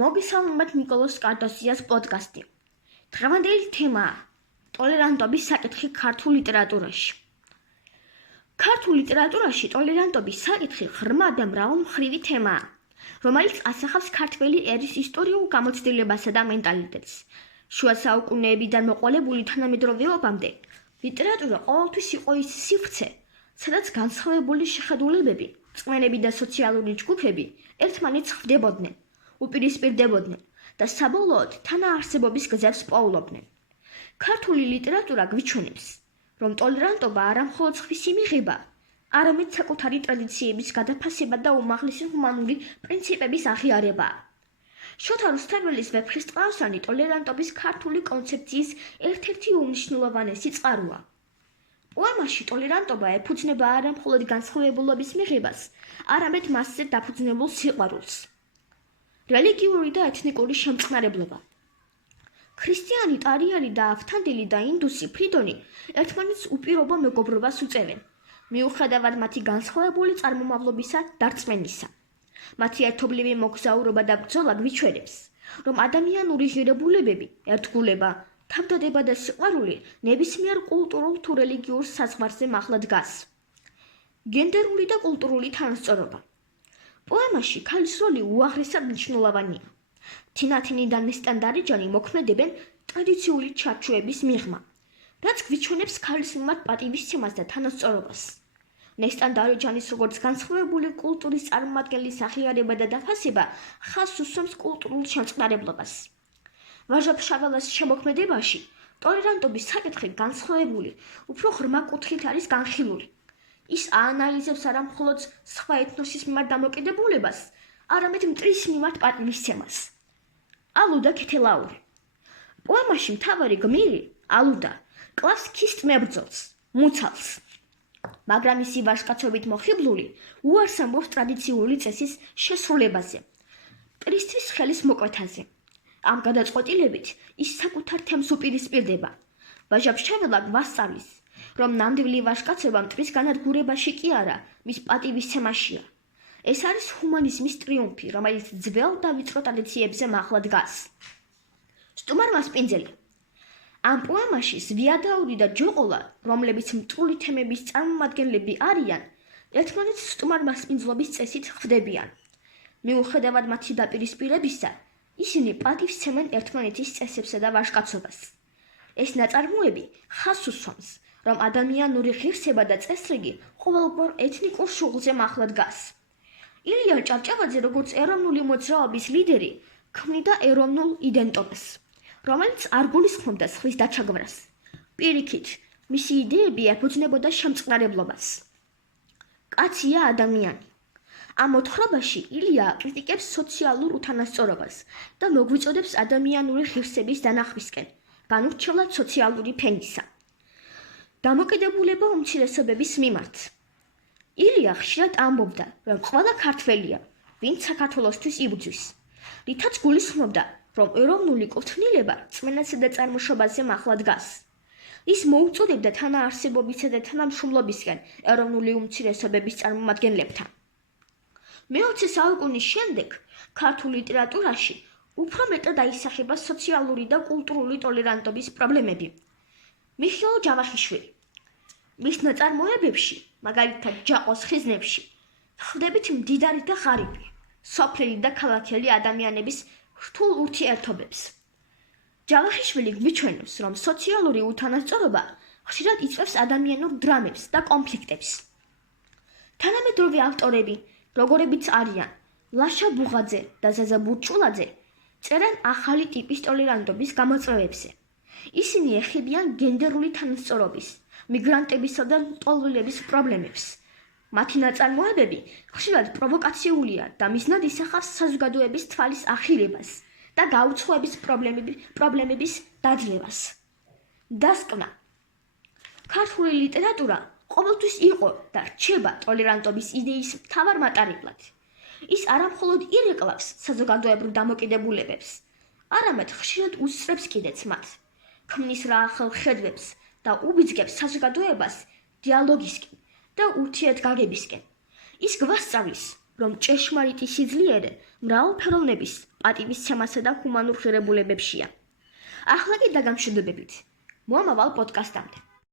მოგესალმებით ნიკოლოზ კარტოსიას პოდკასტი. დღევანდელი თემაა ტოლერანტობის საკითხი ქართულ ლიტერატურაში. ქართულ ლიტერატურაში ტოლერანტობის საკითხი ღრმა და მრავალმხრივი თემაა, რომელიც ასახავს ქართველი ერის ისტორიულ გამოცდილებასა და მენტალიტეტს. შუა საუკუნეებიდან მოყოლებული თანამედროვეობამდე ლიტერატურა ყოველთვის იყო ის სივრცე, სადაც განსხვავებული შეხედულებები, წმენები და სოციალური ჯგუფები ერთმანეთს ხვდებოდნენ, უპირისპირდებოდნენ და საბოლოოდ თანაარსებობის გზებს პოულობდნენ. ქართული ლიტერატურა გვიჩვენებს, რომ ტოლერანტობა არა მხოლოდ სხვისი მიღება, არამედ საკუთარი ტრადიციების გადაფასება და უმაღლესი ჰუმანური პრინციპების აღიარებაა. შოთა რუსთაველის ვეფხისტყაოსანი ტოლერანტობის ქართული კონცეფციის ერთ-ერთი უმნიშვნელოვანესი წყაროა. პოემაში ტოლერანტობა ეფუძნება არა მხოლოდ განსხვავებულობის მიღებას, არამედ მასზე დაფუძნებულ სიყვარულს. რელიგიური და ეთნიკური შემწყნარებლობა. ქრისტიანი, ტარიელი და ავთანდილი და ინდუსი ფრიდონი ერთმანეთს უპირობო მეგობრობას უწევენ, მიუხედავად მათი განსხვავებული წარმომავლობისა და რწმენისა. მათი ერთობლივი მოგზაურობა და ბრძოლა გვიჩვენებს, რომ ადამიანური ღირებულებები, ერთგულება, თავდადება და სიყვარული ნებისმიერ კულტურულ თუ რელიგიურ საზღვარზე მაღლა დგას. გენდერული და კულტურული თანასწორობა. პოემაში ქალის როლი უაღრესად მნიშვნელოვანია. თინათინი და ნესტან დარეჯანი მოქმედებენ ტრადიციული ჩარჩოების მიღმა, რაც გვიჩვენებს ქალის მიმართ პატივისცემას და თანასწორობას. ნესტან დარეჯანის როგორც განსხვავებული კულტურის წარმომადგენლის აღიარება და დაფასება ხაზს უსვამს კულტურულ შემწყნარებლობას. ვაჟა-ფშაველას შემოქმედებაში ტოლერანტობის საკითხი განსხვავებული, უფრო ღრმა კუთხით არის განხილული. ის აანალიზებს არა მხოლოდ სხვა ეთნოსის მიმართ დამოკიდებულებას, არამედ მტრის მიმართ პატივისცემას. ალუდა ქეთელაური. პოემაში მთავარი გმირი, ალუდა, კლავს ქის წმებრძოლს, მუცალს. მაგრამ ისი ვაჟკაცობით მოხიბლული უარს ამბობს ტრადიციული წესის შესრულებაზე, მტრისთვის ხელის მოკვეთაზე. ამ გადაწყვეტილებით ის საკუთარ თემს უპირისპირდება. ვაჟა-ფშაველა გვასწავლის, რომ ნამდვილი ვაჟკაცობა მტრის განადგურებაში კი არა, მის პატივისცემაშია. ეს არის ჰუმანიზმის ტრიუმფი, რომელიც ძველ და ვიწრო ტრადიციებზე მაღლა დგას. სტუმარ-მასპინძელი. ამ პოემაში ზვიადაური და ჯოყოლა, რომლებიც მტრული თემების წარმომადგენლები არიან, ერთმანეთს სტუმარ-მასპინძლობის წესით ხვდებიან. მიუხედავად მათი დაპირისპირებისა, ისინი პატივისცემენ ერთმანეთის წესებსა და ვაჟკაცობას. ეს ნაწარმოები ხაზს უსვამს, რომ ადამიანური ღირსება და წესრიგი ყოველგვარ ეთნიკურ შუღლზე მაღლა დგას. ილია ჭავჭავაძე, როგორც ეროვნული მოძრაობის ლიდერი, ქმნიდა ეროვნულ იდენტობას, რომელიც არ გულისხმობდა სხვის დაჩაგვრას. პირიქით, მისი იდეები ეფუძნებოდა შემწყნარებლობას. კაცია ადამიანი. ამ მოთხრობაში ილია აკრიტიკებს სოციალურ უთანასწორობას და მოგვიწოდებს ადამიანური ღირსების დანახვისკენ, განურჩევლად სოციალური ფენისა. დამოკიდებულება უმცირესობების მიმართ. ილია ხშირად ამბობდა, რომ ყველა ქართველია, ვინც საქართველოსთვის იბრძვის, რითაც გულისხმობდა, რომ ეროვნული კუთვნილება წმენასა და წარმოშობაზე მაღლა დგას. ის მოუწოდებდა თანაარსებობისა და თანამშრომლობისკენ ეროვნული უმცირესობების წარმომადგენლებთან. მე-20 საუკუნის შემდეგ ქართულ ლიტერატურაში უფრო მეტად აისახება სოციალური და კულტურული ტოლერანტობის პრობლემები. მიხეილ ჯავახიშვილი. მის ნაწარმოებებში, მაგალითად ჯაყოს ხიზნებში, ხვდებით მდიდარი და ღარიბი, სოფლელი და ქალაქელი ადამიანების რთულ ურთიერთობებს. ჯავახიშვილი გვიჩვენებს, რომ სოციალური უთანასწორობა ხშირად იწვევს ადამიანურ დრამებს და კონფლიქტებს. თანამედროვე ავტორები, როგორებიც არიან ლაშა ბუღაძე და ზაზა ბურჭულაძე, წერენ ახალი ტიპის ტოლერანტობის გამოწვევებზე. ისინი ეხებიან გენდერული თანასწორობის, მიგრანტებისა და ლტოლვილების პრობლემებს. მათი ნაწარმოებები ხშირად პროვოკაციულია და მიზნად ისახავს საზოგადოების თვალის ახირებას და გაუცხოების პრობლემების დაძლევას. დასკვნა. ქართული ლიტერატურა ყოველთვის იყო და რჩება ტოლერანტობის იდეის მთავარ მატარებლად. ის არა მხოლოდ ირეკლავს საზოგადოებრივ დამოკიდებულებებს, არამედ ხშირად უსწრებს კიდეც მათ, ქმნის რა ახალ ხედვებს და უბიძგებს საზოგადოებას დიალოგისკენ და ურთიერთგაგებისკენ. ის გვასწავლის, რომ ჭეშმარიტი სიძლიერე მრავალფეროვნების, პატივისცემასა და ჰუმანურ ღირებულებებშია. ახლა კი დაგამშვიდობებით. მომავალ პოდკასტამდე.